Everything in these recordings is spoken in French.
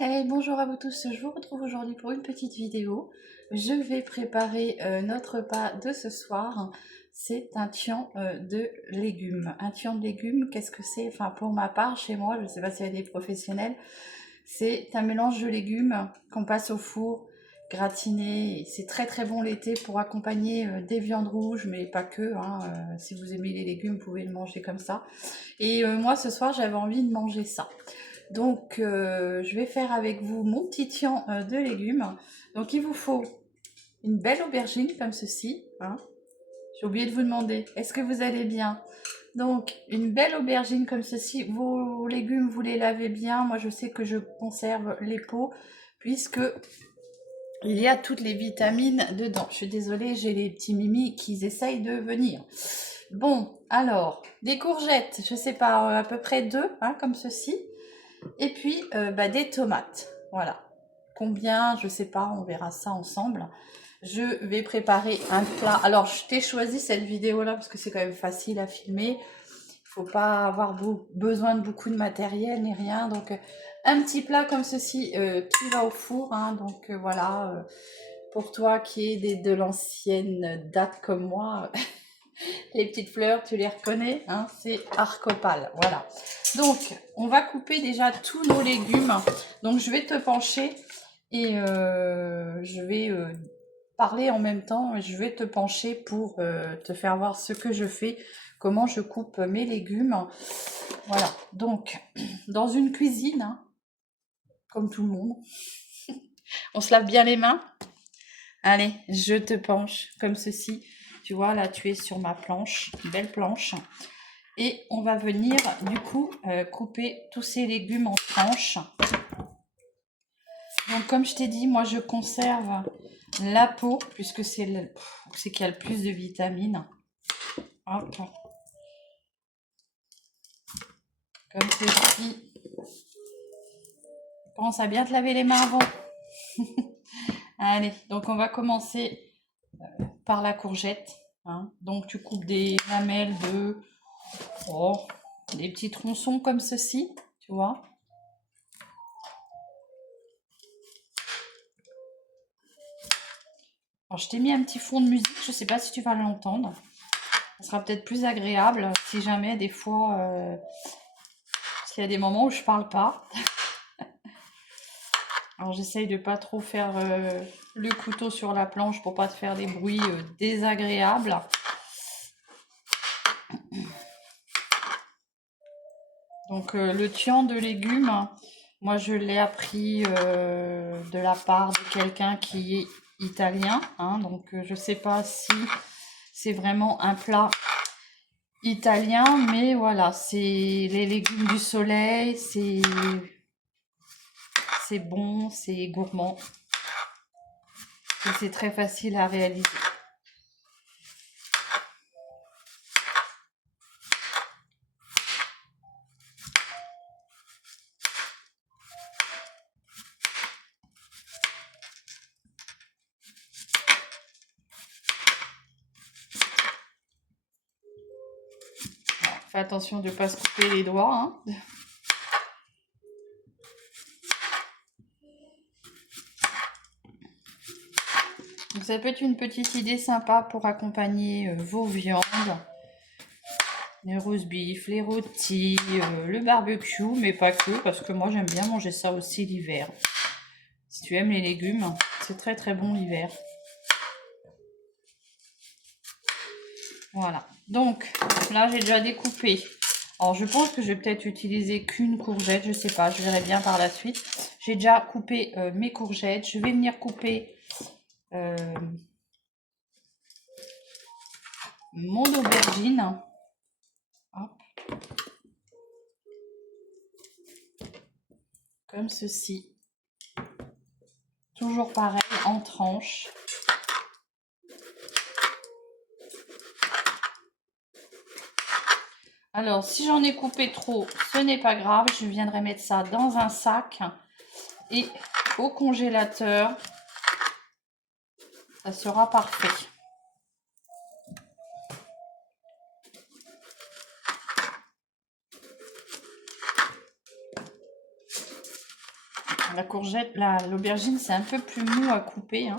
Hey, bonjour à vous tous, je vous retrouve aujourd'hui pour une petite vidéo. Je vais préparer notre repas de ce soir. C'est un tian de légumes. Un tian de légumes, qu'est-ce que c'est? Enfin, pour ma part, chez moi, je ne sais pas s'il y a des professionnels, c'est un mélange de légumes qu'on passe au four, gratiné. C'est très très bon l'été pour accompagner des viandes rouges, mais pas que. Si vous aimez les légumes, vous pouvez le manger comme ça. Et moi, ce soir, j'avais envie de manger ça. Donc, je vais faire avec vous mon petit tian de légumes. Donc, il vous faut une belle aubergine comme ceci. J'ai oublié de vous demander, est-ce que vous allez bien? Donc, une belle aubergine comme ceci. Vos légumes, vous les lavez bien. Moi, je sais que je conserve les peaux puisque il y a toutes les vitamines dedans. Je suis désolée, j'ai les petits mimis qui essayent de venir. Bon, alors, des courgettes, je sais pas, à peu près deux, comme ceci. Et puis des tomates, voilà. Combien, je sais pas, on verra ça ensemble. Je vais préparer un plat. Alors, je t'ai choisi cette vidéo-là parce que c'est quand même facile à filmer. Il faut pas avoir besoin de beaucoup de matériel ni rien. Donc, un petit plat comme ceci qui va au four. Voilà, pour toi qui es de l'ancienne date comme moi, les petites fleurs, tu les reconnais, c'est Arcopal, voilà. Donc, on va couper déjà tous nos légumes. Donc, je vais te pencher et je vais parler en même temps. Je vais te pencher pour te faire voir ce que je fais, comment je coupe mes légumes. Voilà, donc, dans une cuisine, comme tout le monde, on se lave bien les mains. Allez, je te penche comme ceci. Tu vois, là, tu es sur ma planche, une belle planche. Et on va venir, du coup, couper tous ces légumes en tranches. Donc, comme je t'ai dit, moi, je conserve la peau, puisque c'est qu'il y a le plus de vitamines. Hop. Comme ceci. Pense à bien te laver les mains avant. Allez, donc on va commencer par la courgette. Donc, tu coupes des lamelles de... des petits tronçons comme ceci, tu vois. Alors, je t'ai mis un petit fond de musique, je sais pas si tu vas l'entendre. Ça sera peut-être plus agréable si jamais des fois, parce qu'il y a des moments où je parle pas. Alors j'essaye de pas trop faire le couteau sur la planche pour pas te faire des bruits désagréables. Donc le tian de légumes, moi je l'ai appris de la part de quelqu'un qui est italien. Donc je sais pas si c'est vraiment un plat italien, mais voilà, c'est les légumes du soleil, c'est bon, c'est gourmand et c'est très facile à réaliser. Alors, fais attention de ne pas se couper les doigts. Donc ça peut être une petite idée sympa pour accompagner vos viandes. Les roast beef, les rôtis, le barbecue, mais pas que, parce que moi j'aime bien manger ça aussi l'hiver. Si tu aimes les légumes, c'est très très bon l'hiver. Voilà, donc là j'ai déjà découpé. Alors je pense que je vais peut-être utiliser qu'une courgette, je sais pas, je verrai bien par la suite. J'ai déjà coupé mes courgettes, je vais venir couper mon aubergine. Hop. Comme ceci. Toujours pareil, en tranches. Alors, si j'en ai coupé trop, ce n'est pas grave. Je viendrai mettre ça dans un sac et au congélateur. Ça sera parfait. La courgette, l'aubergine, c'est un peu plus mou à couper, hein.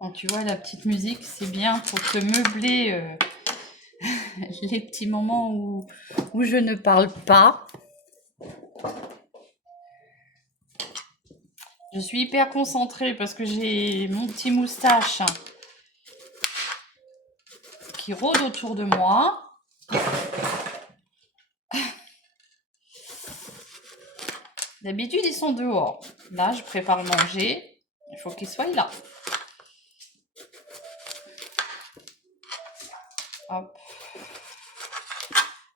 Bon, tu vois, la petite musique, c'est bien pour te meubler les petits moments où je ne parle pas. Je suis hyper concentrée parce que j'ai mon petit moustache qui rôde autour de moi. D'habitude, ils sont dehors. Là, je prépare manger. Il faut qu'ils soient là. Hop.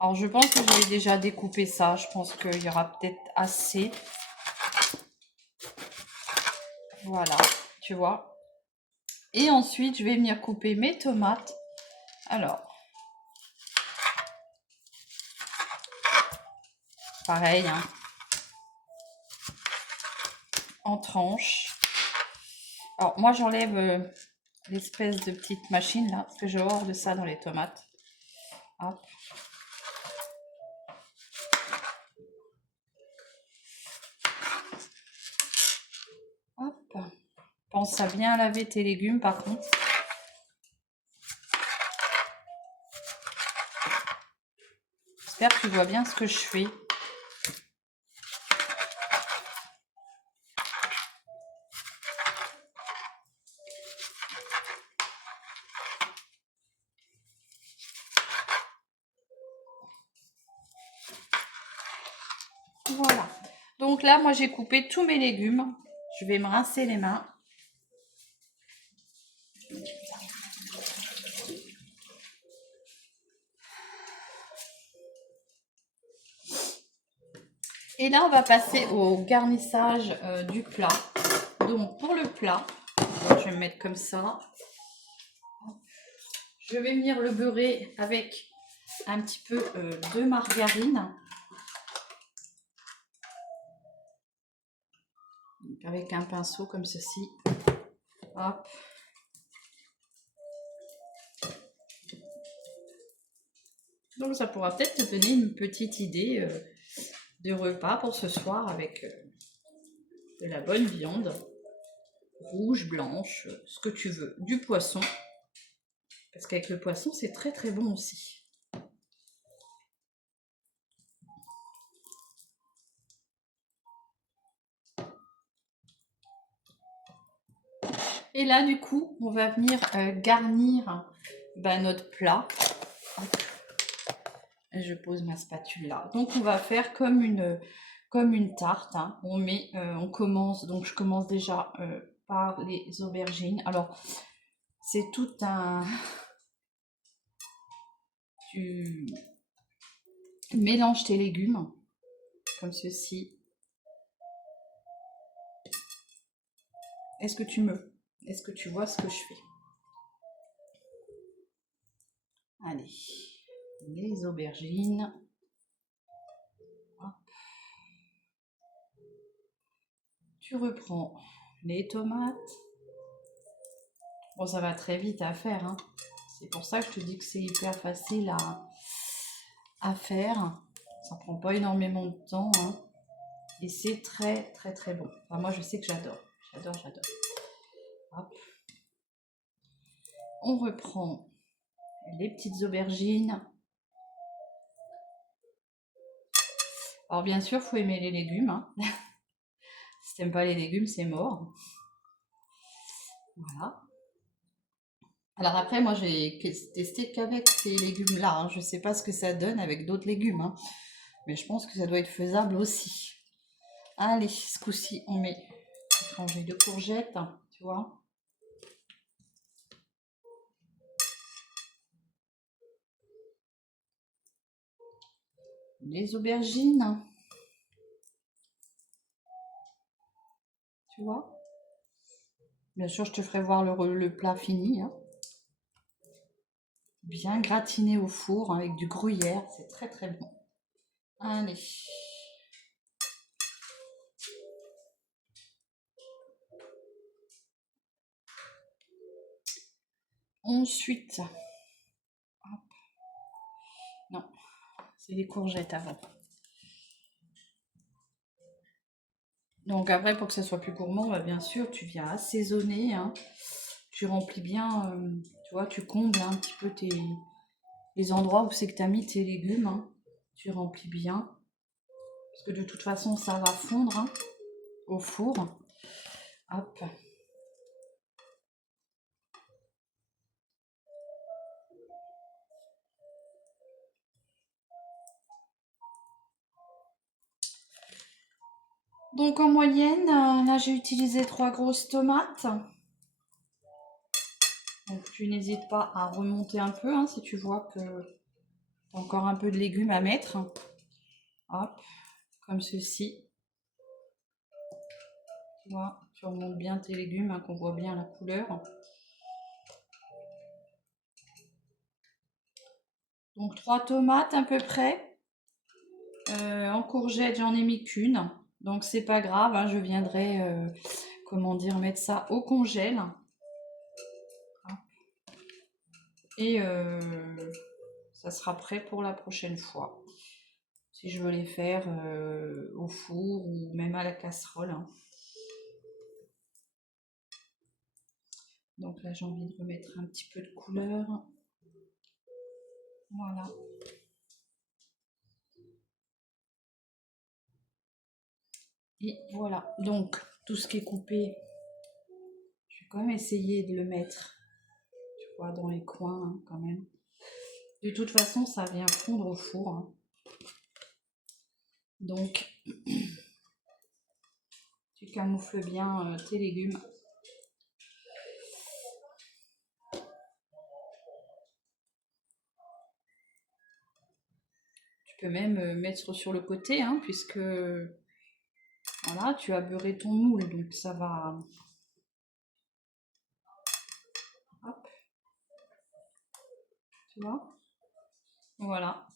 Alors, je pense que j'ai déjà découpé ça. Je pense qu'il y aura peut-être assez. Voilà, tu vois. Et ensuite, je vais venir couper mes tomates. Alors, pareil, hein, en tranches. Alors, moi, j'enlève l'espèce de petite machine là, parce que j'ai horreur de ça dans les tomates. Hop. Hop. Pense à bien laver tes légumes par contre. J'espère que tu vois bien ce que je fais. Voilà. Donc là, moi, j'ai coupé tous mes légumes. Je vais me rincer les mains. Et là, on va passer au garnissage du plat. Donc, pour le plat, je vais me mettre comme ça. Je vais venir le beurrer avec un petit peu de margarine. Donc, avec un pinceau comme ceci. Hop. Donc, ça pourra peut-être te donner une petite idée de repas pour ce soir avec de la bonne viande. Rouge, blanche, ce que tu veux. Du poisson. Parce qu'avec le poisson, c'est très très bon aussi. Et là, du coup, on va venir garnir notre plat. Je pose ma spatule là. Donc, on va faire comme une tarte. Hein. On commence, donc je commence déjà par les aubergines. Alors, c'est tout un... Tu mélanges tes légumes, comme ceci. Est-ce que tu vois ce que je fais? Allez, les aubergines. Hop. Tu reprends les tomates. Bon, ça va très vite à faire. Hein. C'est pour ça que je te dis que c'est hyper facile à faire. Ça prend pas énormément de temps. Hein. Et c'est très, très, très bon. Enfin, moi, je sais que j'adore. J'adore, j'adore. Hop. On reprend les petites aubergines. Alors, bien sûr, il faut aimer les légumes. Hein. Si t'aimes pas les légumes, c'est mort. Voilà. Alors après, moi, j'ai testé qu'avec ces légumes-là. Hein. Je ne sais pas ce que ça donne avec d'autres légumes. Hein. Mais je pense que ça doit être faisable aussi. Allez, ce coup-ci, on met une rangée de courgettes, tu vois. Les aubergines. Tu vois. Bien sûr, je te ferai voir le plat fini. Hein. Bien gratiné au four avec du gruyère. C'est très très bon. Allez. Ensuite, hop, non, c'est les courgettes avant. Donc après, pour que ça soit plus gourmand, bah, bien sûr, tu viens assaisonner, hein. Tu remplis bien, tu vois, tu combles un petit peu les endroits où c'est que tu as mis tes légumes, hein. Tu remplis bien, parce que de toute façon, ça va fondre, hein, au four. Hop. Donc en moyenne, là j'ai utilisé 3 grosses tomates. Donc tu n'hésites pas à remonter un peu, hein, si tu vois que tu as encore un peu de légumes à mettre. Hop, comme ceci. Tu vois, tu remontes bien tes légumes, hein, qu'on voit bien la couleur. Donc 3 tomates à peu près. En courgettes, j'en ai mis qu'une. Donc c'est pas grave, hein, je viendrai, comment dire, mettre ça au congèle. Et ça sera prêt pour la prochaine fois. Si je veux les faire au four ou même à la casserole, hein. Donc là, j'ai envie de remettre un petit peu de couleur. Voilà. Et voilà. Donc, tout ce qui est coupé, je vais quand même essayer de le mettre, tu vois, dans les coins, hein, quand même. De toute façon, ça vient fondre au four, hein. Donc, tu camoufles bien tes légumes. Tu peux même mettre sur le côté, hein, puisque voilà, tu as beurré ton moule, donc ça va. Hop, tu vois. Voilà.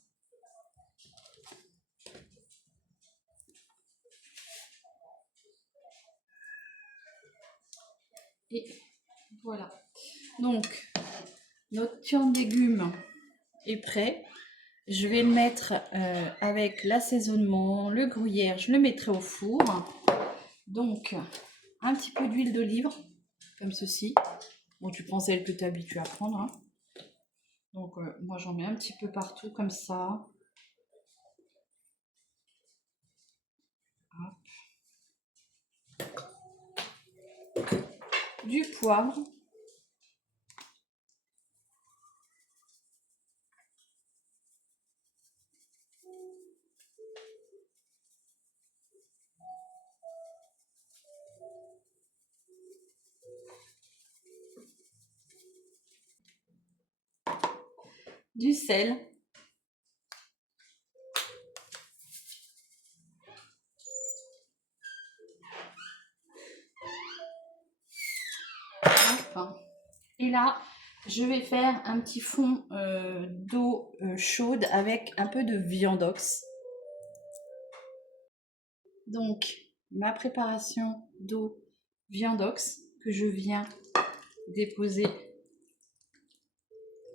Et voilà. Donc, notre tian de légumes est prêt. Je vais le mettre avec l'assaisonnement, le gruyère, je le mettrai au four. Donc, un petit peu d'huile d'olive, comme ceci. Bon, tu prends celle que tu es habitué à prendre, hein. Donc, moi, j'en mets un petit peu partout, comme ça. Hop. Du poivre. Du sel. Hop. Et là, je vais faire un petit fond d'eau chaude avec un peu de viandox. Donc, ma préparation d'eau viandox que je viens déposer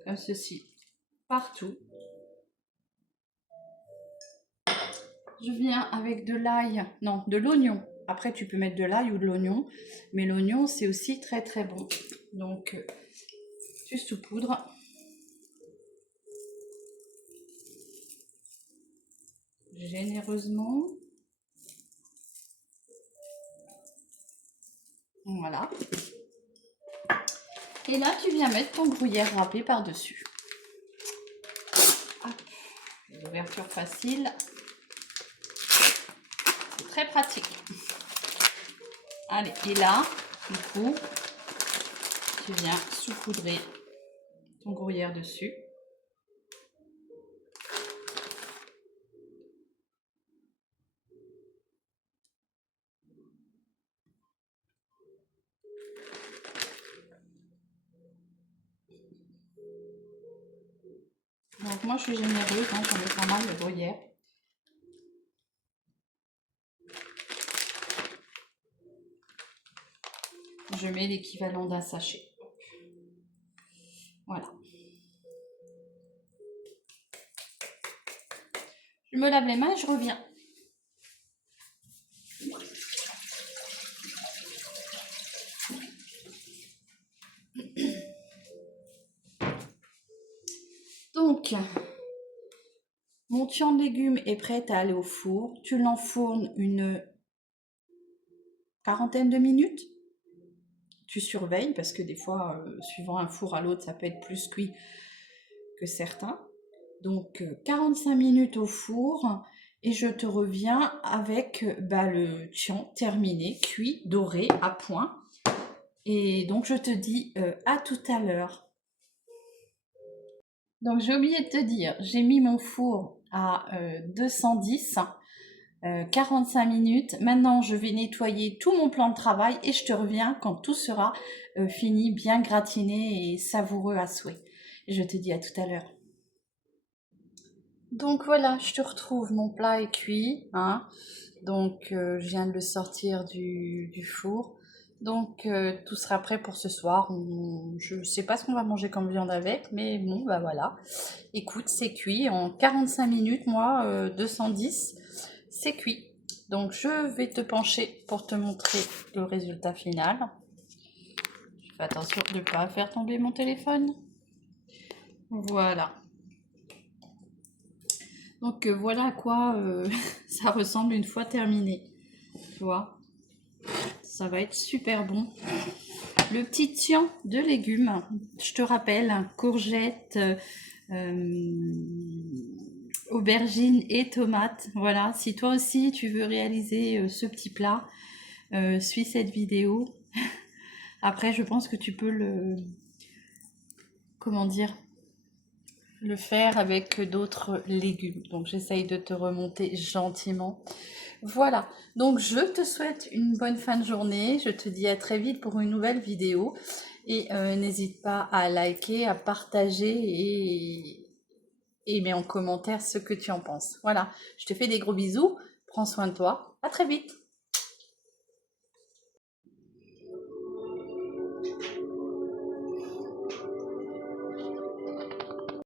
comme ceci partout. Je viens avec de l'ail, non, de l'oignon. Après, tu peux mettre de l'ail ou de l'oignon, mais l'oignon, c'est aussi très très bon. Donc, tu saupoudres. Généreusement. Voilà. Et là, tu viens mettre ton gruyère râpé par-dessus. L'ouverture facile. C'est très pratique. Allez, et là, du coup, tu viens saupoudrer ton gruyère dessus. Donc moi, je suis généreuse, hein, j'en mets pas mal de gruyère. Je mets l'équivalent d'un sachet. Voilà. Je me lave les mains et je reviens. Donc, mon tian de légumes est prêt à aller au four. Tu l'enfournes une quarantaine de minutes. Tu surveilles parce que des fois, suivant un four à l'autre, ça peut être plus cuit que certains. Donc 45 minutes au four et je te reviens avec le tian terminé, cuit, doré, à point. Et donc je te dis à tout à l'heure. Donc j'ai oublié de te dire, j'ai mis mon four à 210, 45 minutes. Maintenant je vais nettoyer tout mon plan de travail et je te reviens quand tout sera fini, bien gratiné et savoureux à souhait. Et je te dis à tout à l'heure. Donc voilà, je te retrouve, mon plat est cuit, hein. Donc je viens de le sortir du four. Donc tout sera prêt pour ce soir. Je ne sais pas ce qu'on va manger comme viande avec, mais bon, bah voilà. Écoute, c'est cuit en 45 minutes, moi, 210, c'est cuit. Donc je vais te pencher pour te montrer le résultat final. Je fais attention de ne pas faire tomber mon téléphone. Voilà. Donc voilà à quoi ça ressemble une fois terminé. Tu vois, ça va être super bon. Le petit tian de légumes, je te rappelle, courgettes, aubergines et tomates. Voilà, si toi aussi tu veux réaliser ce petit plat, suis cette vidéo. Après, je pense que tu peux le faire avec d'autres légumes. Donc j'essaye de te remonter gentiment. Voilà, donc je te souhaite une bonne fin de journée. Je te dis à très vite pour une nouvelle vidéo. Et n'hésite pas à liker, à partager et mets en commentaire ce que tu en penses. Voilà, je te fais des gros bisous. Prends soin de toi. À très vite.